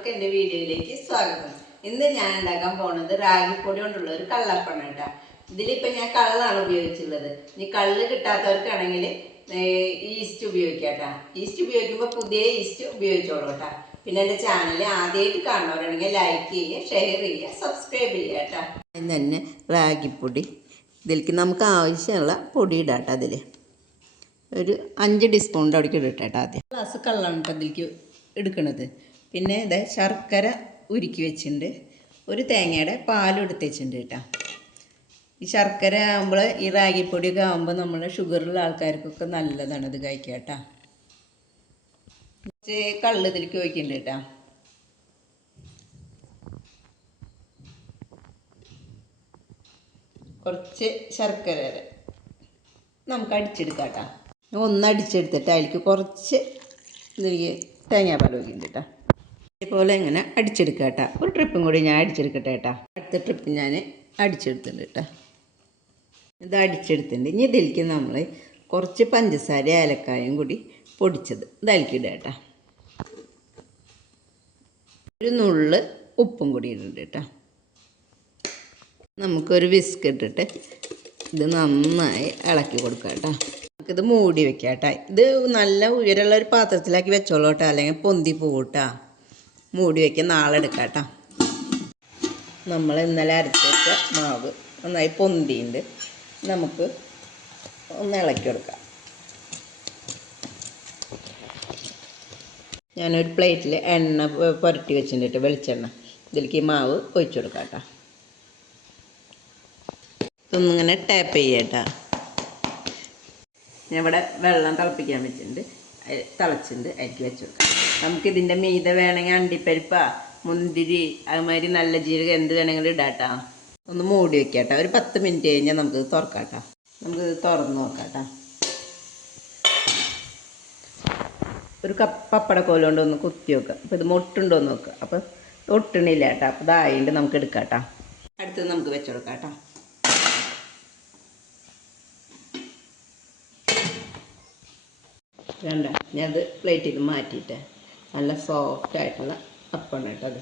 എല്ലാവർക്കും എൻ്റെ വീഡിയോയിലേക്ക് സ്വാഗതം. ഇന്ന് ഞാൻ ഉണ്ടാക്കാൻ പോകുന്നത് റാഗിപ്പൊടി കൊണ്ടുള്ള ഒരു കള്ളപ്പമാണ് കേട്ടോ. ഇതിലിപ്പോൾ ഞാൻ കള്ളാണ് ഉപയോഗിച്ചുള്ളത്. ഇനി കള്ള് കിട്ടാത്തവർക്കാണെങ്കിൽ ഈസ്റ്റ് ഉപയോഗിക്കാം കേട്ടോ. ഈസ്റ്റ് ഉപയോഗിക്കുമ്പോൾ പുതിയ ഈസ്റ്റ് ഉപയോഗിച്ചോളൂ കേട്ടോ. പിന്നെ എൻ്റെ ചാനൽ ആദ്യമായിട്ട് കാണുന്നവരാണെങ്കിൽ ലൈക്ക് ചെയ്യുക, ഷെയർ ചെയ്യുക, സബ്സ്ക്രൈബ് ചെയ്യുക കേട്ടോ. അതിന് തന്നെ റാഗിപ്പൊടി ഇതിലേക്ക് നമുക്ക് ആവശ്യമുള്ള പൊടി ഇടാം കേട്ടോ. അതിൽ ഒരു 5 ടീസ്പൂണിൻ്റെ അവിടേക്ക് ഇടട്ടെ. ആദ്യം ഗ്ലാസ് കള്ളാണ് കേട്ടോ അതിലേക്ക് എടുക്കണത്. പിന്നെ ഇത് ശർക്കര ഉരുക്കി വെച്ചിട്ടുണ്ട്, ഒരു തേങ്ങയുടെ പാലും എടുത്ത് വെച്ചിട്ടുണ്ട് കേട്ടോ. ഈ ശർക്കര ആകുമ്പോൾ ഈ റാഗിപ്പൊടിയൊക്കെ ആകുമ്പോൾ നമ്മൾ ഷുഗറുള്ള ആൾക്കാർക്കൊക്കെ നല്ലതാണ് ഇത് കഴിക്കുക കേട്ടോ. കുറച്ച് കള്ള് ഇതിലേക്ക് ഒഴിക്കുന്നുണ്ട് കേട്ടോ. കുറച്ച് ശർക്കര നമുക്ക് അടിച്ചെടുക്കാം കേട്ടോ. ഒന്ന് അടിച്ചെടുത്തിട്ട് അതിലേക്ക് കുറച്ച് ഇതിലേക്ക് തേങ്ങാപ്പാൽ ഒഴിക്കുന്നുണ്ട് കേട്ടോ. ഇതേപോലെ ഇങ്ങനെ അടിച്ചെടുക്കുക കേട്ടോ. ഒരു ട്രിപ്പും കൂടി ഞാൻ അടിച്ചെടുക്കട്ടെ കേട്ടോ. അടുത്ത ട്രിപ്പ് ഞാൻ അടിച്ചെടുത്തിട്ടുണ്ട് കേട്ടോ. ഇത് അടിച്ചെടുത്തിട്ടുണ്ട്. ഇനി ഇതിലേക്ക് നമ്മൾ കുറച്ച് പഞ്ചസാര ഏലക്കായും കൂടി പൊടിച്ചത് ഇതിലേക്ക് ഇടുക കേട്ടോ. ഒരു നുള്ള് ഉപ്പും കൂടി ഇടുന്നുണ്ട് കേട്ടോ. നമുക്കൊരു വിസ്ക് ഇട്ടിട്ട് ഇത് നന്നായി ഇളക്കി കൊടുക്കാം കേട്ടോ. നമുക്കിത് മൂടി വെക്കാം കേട്ടോ. ഇത് നല്ല ഉയരമുള്ള ഒരു പാത്രത്തിലാക്കി വെച്ചോളൂ കേട്ടോ, അല്ലെങ്കിൽ പൊന്തി പോകട്ടാ. മൂടി വയ്ക്കാൻ നാളെ എടുക്കാം കേട്ടോ. നമ്മൾ ഇന്നലെ അരച്ച് വെച്ച മാവ് നന്നായി പൊന്തിയുണ്ട്. നമുക്ക് ഒന്ന് ഇളക്കി കൊടുക്കാം. ഞാനൊരു പ്ലേറ്റിൽ എണ്ണ പുരട്ടി വെച്ചിട്ടുണ്ട്, വെളിച്ചെണ്ണ. ഇതിലേക്ക് മാവ് ഒഴിച്ചു കൊടുക്കാം കേട്ടോ. ഇതൊന്നിങ്ങനെ ടാപ്പ് ചെയ്യാം കേട്ടോ. ഞാൻ ഇവിടെ വെള്ളം തിളപ്പിക്കാൻ വെച്ചിട്ടുണ്ട്, തിളച്ചിട്ടുണ്ട്, അതിലേക്ക് വെച്ച് കൊടുക്കാം. നമുക്കിതിൻ്റെ മീതെ വേണമെങ്കിൽ അണ്ടിപ്പരിപ്പ, മുന്തിരി, അതുമാതിരി നല്ല ജീരകം എന്ത് വേണമെങ്കിലും ഇടാം കേട്ടോ. ഒന്ന് മൂടി വെക്കാം കേട്ടോ. ഒരു 10 മിനിറ്റ് കഴിഞ്ഞാൽ നമുക്കിത് തുറക്കാം കേട്ടോ. നമുക്കിത് തുറന്ന് നോക്കാം കേട്ടോ. ഒരു പപ്പടക്കോല് കൊണ്ട് ഒന്ന് കുത്തി വെക്കുക. അപ്പോൾ ഇത് മൊട്ടുണ്ടോ എന്ന് നോക്കുക. അപ്പോൾ ഒട്ടണില്ല കേട്ടോ. അപ്പോൾ ഇതായിട്ട് നമുക്ക് എടുക്കാം കേട്ടോ. അടുത്തത് നമുക്ക് വെച്ച് കൊടുക്കാം കേട്ടോ. വേണ്ട, ഞാനത് പ്ലേറ്റിൽ മാറ്റിയിട്ട് നല്ല സോഫ്റ്റായിട്ടുള്ള അപ്പമാണ് കേട്ടോ അത്.